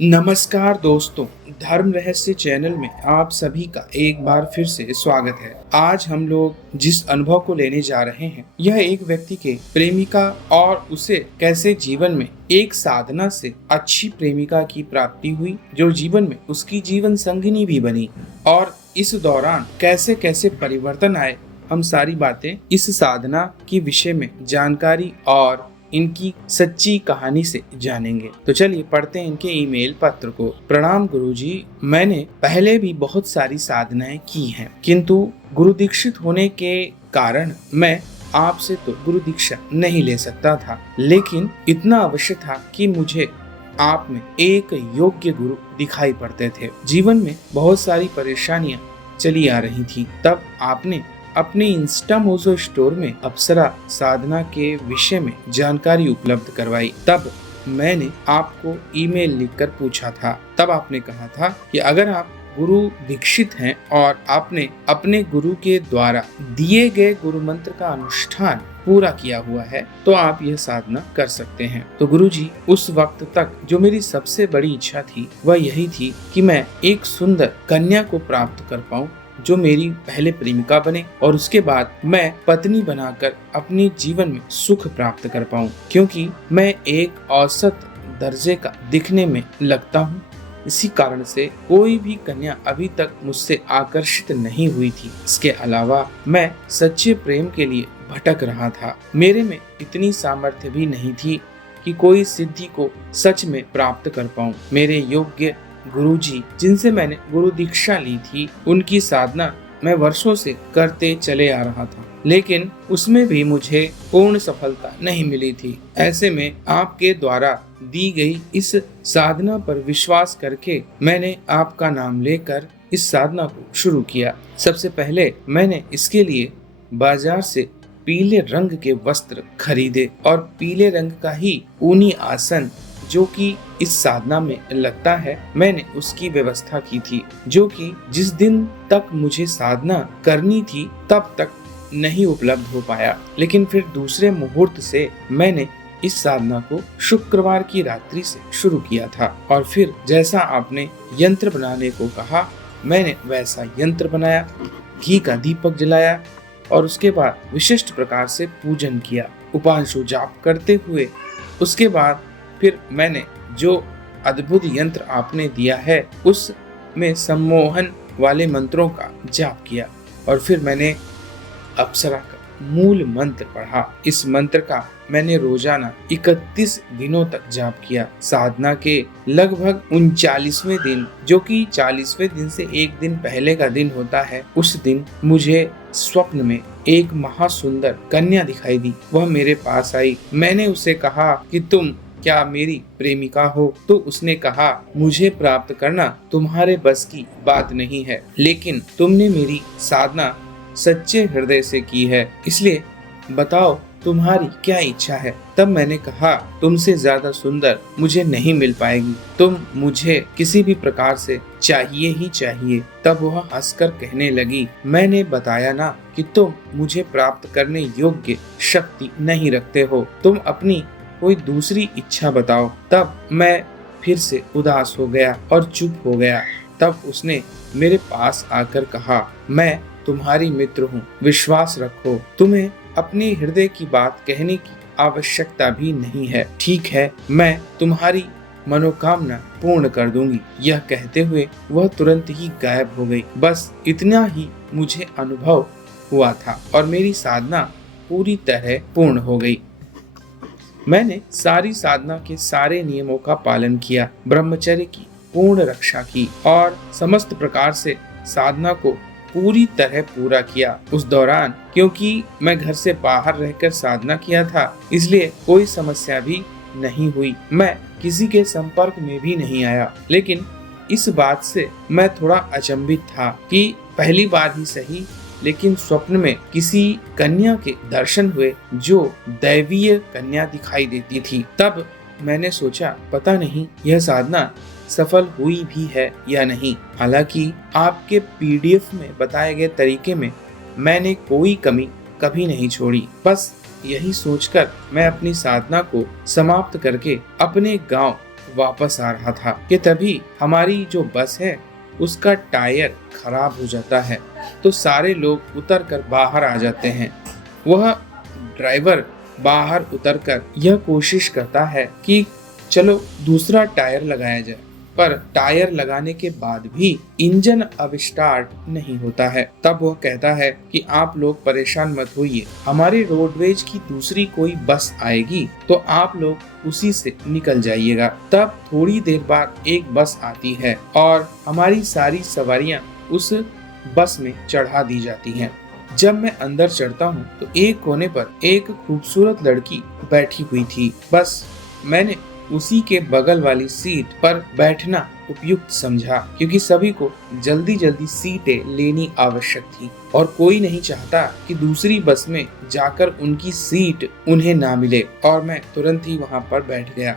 नमस्कार दोस्तों, धर्म रहस्य चैनल में आप सभी का एक बार फिर से स्वागत है। आज हम लोग जिस अनुभव को लेने जा रहे हैं, यह एक व्यक्ति के प्रेमिका और उसे कैसे जीवन में एक साधना से अच्छी प्रेमिका की प्राप्ति हुई, जो जीवन में उसकी जीवन संगिनी भी बनी, और इस दौरान कैसे कैसे परिवर्तन आए। हम सारी बातें इस साधना की विषय में जानकारी और इनकी सच्ची कहानी से जानेंगे। तो चलिए पढ़ते हैं इनके ईमेल पत्र को। प्रणाम गुरुजी, मैंने पहले भी बहुत सारी साधनाएं की हैं, किंतु गुरु दीक्षित होने के कारण मैं आपसे तो गुरु दीक्षा नहीं ले सकता था, लेकिन इतना अवश्य था कि मुझे आप में एक योग्य गुरु दिखाई पड़ते थे। जीवन में बहुत सारी परेशानियां चली आ रही थी, तब आपने अपने इंस्टा मोजो स्टोर में अप्सरा साधना के विषय में जानकारी उपलब्ध करवाई। तब मैंने आपको ईमेल लिखकर पूछा था। तब आपने कहा था कि अगर आप गुरु दीक्षित हैं और आपने अपने गुरु के द्वारा दिए गए गुरु मंत्र का अनुष्ठान पूरा किया हुआ है, तो आप यह साधना कर सकते हैं। तो गुरुजी, उस वक्त तक जो मेरी सबसे बड़ी इच्छा थी वह यही थी कि मैं एक सुंदर कन्या को प्राप्त कर पाऊं, जो मेरी पहले प्रेमिका बने और उसके बाद मैं पत्नी बनाकर अपने जीवन में सुख प्राप्त कर पाऊं, क्योंकि मैं एक औसत दर्जे का दिखने में लगता हूं। इसी कारण से कोई भी कन्या अभी तक मुझसे आकर्षित नहीं हुई थी। इसके अलावा मैं सच्चे प्रेम के लिए भटक रहा था। मेरे में इतनी सामर्थ्य भी नहीं थी कि कोई सिद्धि को सच में प्राप्त कर पाऊं। मेरे योग्य गुरुजी, जिनसे मैंने गुरु दीक्षा ली थी, उनकी साधना मैं वर्षों से करते चले आ रहा था, लेकिन उसमें भी मुझे पूर्ण सफलता नहीं मिली थी। ऐसे में आपके द्वारा दी गई इस साधना पर विश्वास करके मैंने आपका नाम लेकर इस साधना को शुरू किया। सबसे पहले मैंने इसके लिए बाजार से पीले रंग के वस्त्र खरीदे और पीले रंग का ही ऊनी आसन, जो कि इस साधना में लगता है, मैंने उसकी व्यवस्था की थी, जो कि जिस दिन तक मुझे साधना करनी थी तब तक नहीं उपलब्ध हो पाया। लेकिन फिर दूसरे मुहूर्त से मैंने इस साधना को शुक्रवार की रात्रि से शुरू किया था, और फिर जैसा आपने यंत्र बनाने को कहा, मैंने वैसा यंत्र बनाया, घी का दीपक जलाया और उसके बाद विशिष्ट प्रकार से पूजन किया, उपांशु जाप करते हुए। उसके बाद फिर मैंने जो अद्भुत यंत्र आपने दिया है उसमें सम्मोहन वाले मंत्रों का जाप किया, और फिर मैंने अप्सरा का मूल मंत्र पढ़ा। इस मंत्र का मैंने रोजाना 31 दिनों तक जाप किया। साधना के लगभग 39वें दिन, जो कि 40वें दिन से एक दिन पहले का दिन होता है, उस दिन मुझे स्वप्न में एक महासुंदर कन्या दिखाई दी। वह मेरे पास आई। मैंने उसे कहा कि तुम क्या मेरी प्रेमिका हो? तो उसने कहा, मुझे प्राप्त करना तुम्हारे बस की बात नहीं है, लेकिन तुमने मेरी साधना सच्चे हृदय से की है, इसलिए बताओ तुम्हारी क्या इच्छा है। तब मैंने कहा, तुमसे ज्यादा सुंदर मुझे नहीं मिल पाएगी, तुम मुझे किसी भी प्रकार से चाहिए ही चाहिए। तब वह हंसकर कहने लगी, मैंने बताया ना कि तुम मुझे प्राप्त करने योग्य शक्ति नहीं रखते हो, तुम अपनी कोई दूसरी इच्छा बताओ। तब मैं फिर से उदास हो गया और चुप हो गया। तब उसने मेरे पास आकर कहा, मैं तुम्हारी मित्र हूँ, विश्वास रखो, तुम्हें अपने हृदय की बात कहने की आवश्यकता भी नहीं है। ठीक है, मैं तुम्हारी मनोकामना पूर्ण कर दूंगी। यह कहते हुए वह तुरंत ही गायब हो गई। बस इतना ही मुझे अनुभव हुआ था और मेरी साधना पूरी तरह पूर्ण हो गई। मैंने सारी साधना के सारे नियमों का पालन किया, ब्रह्मचर्य की पूर्ण रक्षा की और समस्त प्रकार से साधना को पूरी तरह पूरा किया। उस दौरान क्योंकि मैं घर से बाहर रहकर साधना किया था, इसलिए कोई समस्या भी नहीं हुई। मैं किसी के संपर्क में भी नहीं आया, लेकिन इस बात से मैं थोड़ा अचंभित था कि पहली बार ही सही, लेकिन स्वप्न में किसी कन्या के दर्शन हुए, जो दैवीय कन्या दिखाई देती थी। तब मैंने सोचा, पता नहीं यह साधना सफल हुई भी है या नहीं। हालांकि आपके पीडीएफ में बताए गए तरीके में मैंने कोई कमी कभी नहीं छोड़ी। बस यही सोचकर मैं अपनी साधना को समाप्त करके अपने गांव वापस आ रहा था कि तभी हमारी जो बस है उसका टायर खराब हो जाता है। तो सारे लोग उतर कर बाहर आ जाते हैं। वह ड्राइवर बाहर उतरकर यह कोशिश करता है कि चलो दूसरा टायर लगाया जाए, पर टायर लगाने के बाद भी इंजन अब स्टार्ट नहीं होता है। तब वह कहता है कि आप लोग परेशान मत होइए, हमारे रोडवेज की दूसरी कोई बस आएगी तो आप लोग उसी से निकल जाइएगा। तब थोड़ी देर बाद एक बस आती है और हमारी सारी सवारियां उस बस में चढ़ा दी जाती हैं। जब मैं अंदर चढ़ता हूँ तो एक कोने पर एक खूबसूरत लड़की बैठी हुई थी। बस मैंने उसी के बगल वाली सीट पर बैठना उपयुक्त समझा, क्योंकि सभी को जल्दी जल्दी सीटें लेनी आवश्यक थी और कोई नहीं चाहता कि दूसरी बस में जाकर उनकी सीट उन्हें ना मिले। और मैं तुरंत ही वहां पर बैठ गया।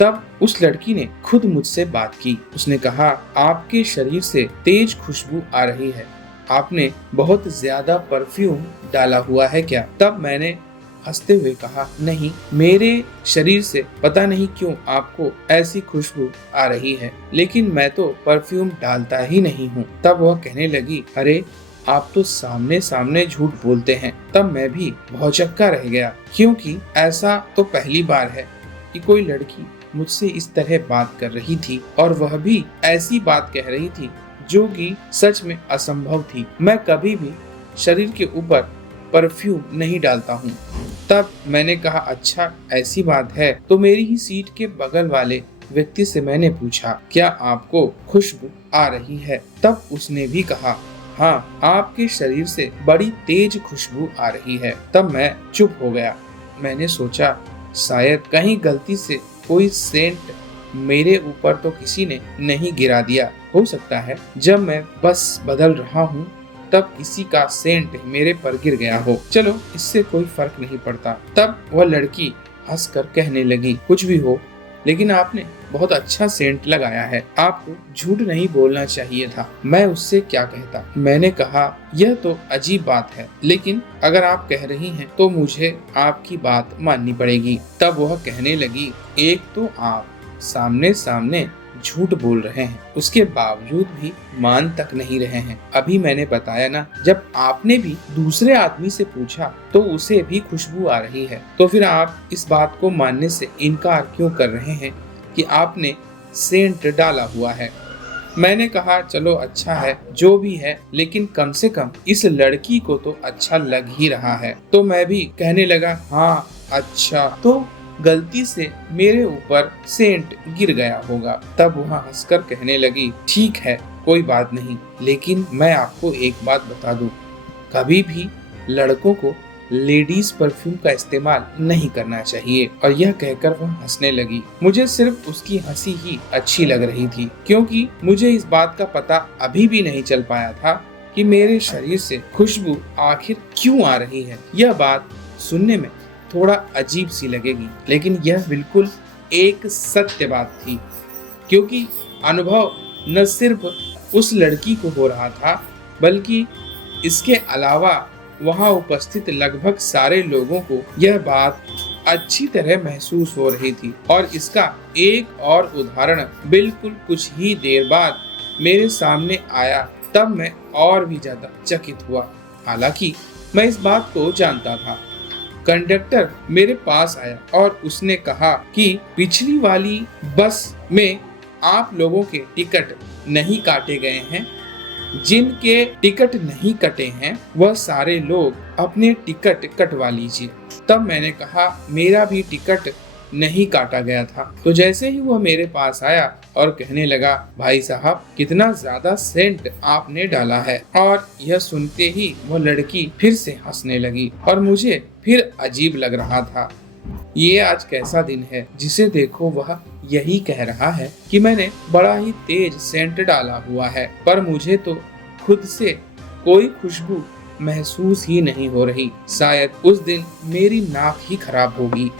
तब उस लड़की ने खुद मुझसे बात की। उसने कहा, आपके शरीर से तेज खुशबू आ रही है, आपने बहुत ज्यादा परफ्यूम डाला हुआ है क्या? तब मैंने हंसते हुए कहा, नहीं, मेरे शरीर से पता नहीं क्यों आपको ऐसी खुशबू आ रही है, लेकिन मैं तो परफ्यूम डालता ही नहीं हूँ। तब वह कहने लगी, अरे आप तो सामने सामने झूठ बोलते हैं। तब मैं भी भौचक्का रह गया, क्योंकि ऐसा तो पहली बार है कि कोई लड़की मुझसे इस तरह बात कर रही थी, और वह भी ऐसी बात कह रही थी जो कि सच में असंभव थी। मैं कभी भी शरीर के ऊपर परफ्यूम नहीं डालता हूँ। तब मैंने कहा, अच्छा ऐसी बात है तो मेरी ही सीट के बगल वाले व्यक्ति से मैंने पूछा, क्या आपको खुशबू आ रही है? तब उसने भी कहा, हाँ, आपके शरीर से बड़ी तेज खुशबू आ रही है। तब मैं चुप हो गया। मैंने सोचा शायद कहीं गलती से कोई सेंट मेरे ऊपर तो किसी ने नहीं गिरा दिया। हो सकता है जब मैं बस बदल रहा हूँ तब किसी का सेंट मेरे पर गिर गया हो। चलो, इससे कोई फर्क नहीं पड़ता। तब वह लड़की हंसकर कहने लगी, कुछ भी हो, लेकिन आपने बहुत अच्छा सेंट लगाया है, आपको झूठ नहीं बोलना चाहिए था। मैं उससे क्या कहता। मैंने कहा, यह तो अजीब बात है, लेकिन अगर आप कह रही हैं तो मुझे आपकी बात माननी पड़ेगी। तब वह कहने लगी, एक तो आप सामने सामने झूठ बोल रहे हैं, उसके बावजूद भी मान तक नहीं रहे हैं। अभी मैंने बताया ना, जब आपने भी दूसरे आदमी से पूछा तो उसे भी खुशबू आ रही है, तो फिर आप इस बात को मानने से इनकार क्यों कर रहे हैं कि आपने सेंट डाला हुआ है? मैंने कहा, चलो अच्छा है जो भी है, लेकिन कम से कम इस लड़की को तो अच्छा लग ही रहा है। तो मैं भी कहने लगा, हाँ अच्छा, तो गलती से मेरे ऊपर सेंट गिर गया होगा। तब वह हंसकर कहने लगी, ठीक है, कोई बात नहीं, लेकिन मैं आपको एक बात बता दूं, कभी भी लड़कों को लेडीज परफ्यूम का इस्तेमाल नहीं करना चाहिए। और यह कहकर वह हंसने लगी। मुझे सिर्फ उसकी हंसी ही अच्छी लग रही थी, क्योंकि मुझे इस बात का पता अभी भी नहीं चल पाया था कि मेरे शरीर से खुशबू आखिर क्यों आ रही है। यह बात सुनने में थोड़ा अजीब सी लगेगी, लेकिन यह बिल्कुल एक सत्य बात थी, क्योंकि अनुभव न सिर्फ उस लड़की को हो रहा था, बल्कि इसके अलावा वहां उपस्थित लगभग सारे लोगों को यह बात अच्छी तरह महसूस हो रही थी। और इसका एक और उदाहरण बिल्कुल कुछ ही देर बाद मेरे सामने आया। तब मैं और भी ज्यादा चकित हुआ। हालांकि मैं इस बात को जानता था। कंडक्टर मेरे पास आया और उसने कहा कि पिछली वाली बस में आप लोगों के टिकट नहीं काटे गए हैं। जिनके टिकट नहीं कटे हैं वह सारे लोग अपने टिकट कटवा लीजिए। तब मैंने कहा, मेरा भी टिकट नहीं काटा गया था। तो जैसे ही वह मेरे पास आया और कहने लगा, भाई साहब, कितना ज्यादा सेंट आपने डाला है। और यह सुनते ही वह लड़की फिर से हंसने लगी और मुझे फिर अजीब लग रहा था। ये आज कैसा दिन है, जिसे देखो वह यही कह रहा है कि मैंने बड़ा ही तेज सेंट डाला हुआ है, पर मुझे तो खुद से कोई खुशबू महसूस ही नहीं हो रही। शायद उस दिन मेरी नाक ही खराब होगी।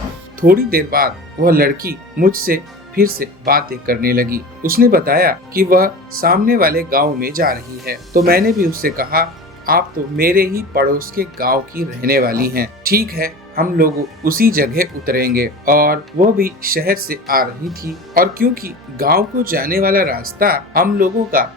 थोड़ी देर बाद वह लड़की मुझसे फिर से बातें करने लगी। उसने बताया कि वह सामने वाले गांव में जा रही है। तो मैंने भी उससे कहा आप तो मेरे ही पड़ोस के गांव की रहने वाली हैं। ठीक है, हम लोग उसी जगह उतरेंगे। और वो भी शहर से आ रही थी, और क्योंकि गांव को जाने वाला रास्ता हम लोगों का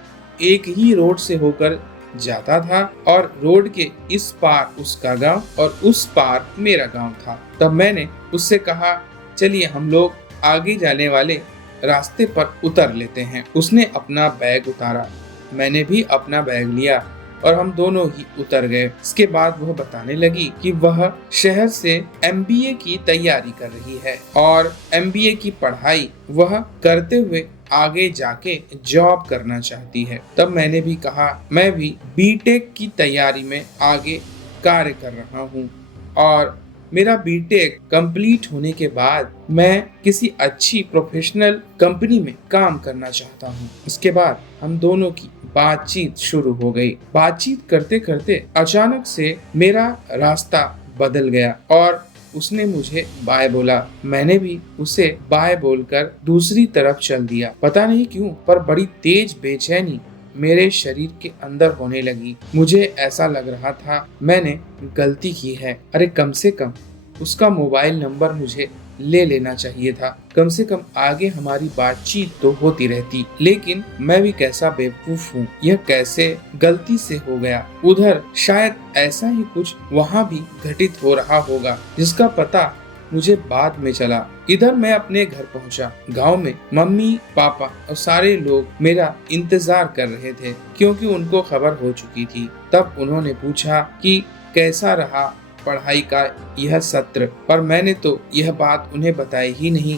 एक ही रोड से होकर जाता था, और रोड के इस पार उसका गांव और उस पार मेरा गांव था, तब मैंने उससे कहा, चलिए हम लोग आगे जाने वाले रास्ते पर उतर लेते हैं। उसने अपना बैग उतारा, मैंने भी अपना बैग लिया और हम दोनों ही उतर गए। इसके बाद वह बताने लगी कि वह शहर से एमबीए की तैयारी कर रही है, और एमबीए की पढ़ाई वह करते हुए आगे जाके जॉब करना चाहती है। तब मैंने भी कहा, मैं भी बीटेक की तैयारी में आगे कार्य कर रहा हूँ, और मेरा बीटेक कंप्लीट होने के बाद मैं किसी अच्छी प्रोफेशनल कंपनी में काम करना चाहता हूँ। इसके बाद हम दोनों की बातचीत शुरू हो गई। बातचीत करते करते अचानक से मेरा रास्ता बदल गया और उसने मुझे बाय बोला। मैंने भी उसे बाय बोलकर दूसरी तरफ चल दिया। पता नहीं क्यों, पर बड़ी तेज बेचैनी मेरे शरीर के अंदर होने लगी। मुझे ऐसा लग रहा था मैंने गलती की है। अरे कम से कम उसका मोबाइल नंबर मुझे ले लेना चाहिए था, कम से कम आगे हमारी बातचीत तो होती रहती। लेकिन मैं भी कैसा बेवकूफ हूँ, यह कैसे गलती से हो गया। उधर शायद ऐसा ही कुछ वहाँ भी घटित हो रहा होगा, जिसका पता मुझे बाद में चला। इधर मैं अपने घर पहुंचा। गांव में मम्मी पापा और सारे लोग मेरा इंतजार कर रहे थे, क्योंकि उनको खबर हो चुकी थी। तब उन्होंने पूछा कि कैसा रहा पढ़ाई का यह सत्र, पर मैंने तो यह बात उन्हें बताई ही नहीं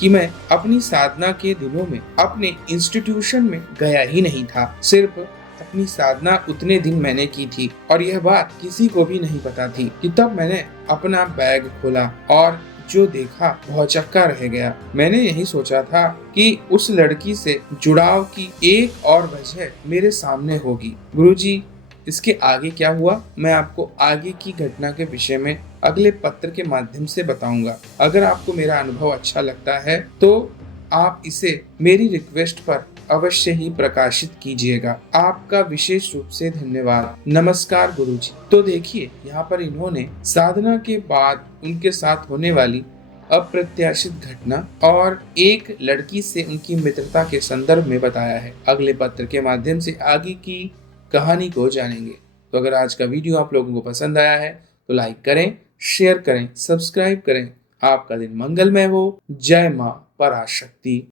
कि मैं अपनी साधना के दिनों में अपने इंस्टीट्यूशन में गया ही नहीं था। सिर्फ अपनी साधना उतने दिन मैंने की थी, और यह बात किसी को भी नहीं पता थी कि तब मैंने अपना बैग खोला और जो देखा वह चक्का रह गया। मैंने यही सोचा था कि उस लड़की से जुड़ाव की एक और वजह मेरे सामने होगी। गुरुजी, इसके आगे क्या हुआ मैं आपको आगे की घटना के विषय में अगले पत्र के माध्यम से बताऊंगा। अगर आपको मेरा अनुभव अच्छा लगता है तो आप इसे मेरी रिक्वेस्ट पर अवश्य ही प्रकाशित कीजिएगा। आपका विशेष रूप से धन्यवाद। नमस्कार गुरुजी। तो देखिए, यहाँ पर इन्होंने साधना के बाद उनके साथ होने वाली अप्रत्याशित घटना और एक लड़की से उनकी मित्रता के संदर्भ में बताया है। अगले पत्र के माध्यम से आगे की कहानी को जानेंगे। तो अगर आज का वीडियो आप लोगों को पसंद आया है तो लाइक करें, शेयर करें, सब्सक्राइब करें। आपका दिन मंगलमय हो। जय मां पराशक्ति।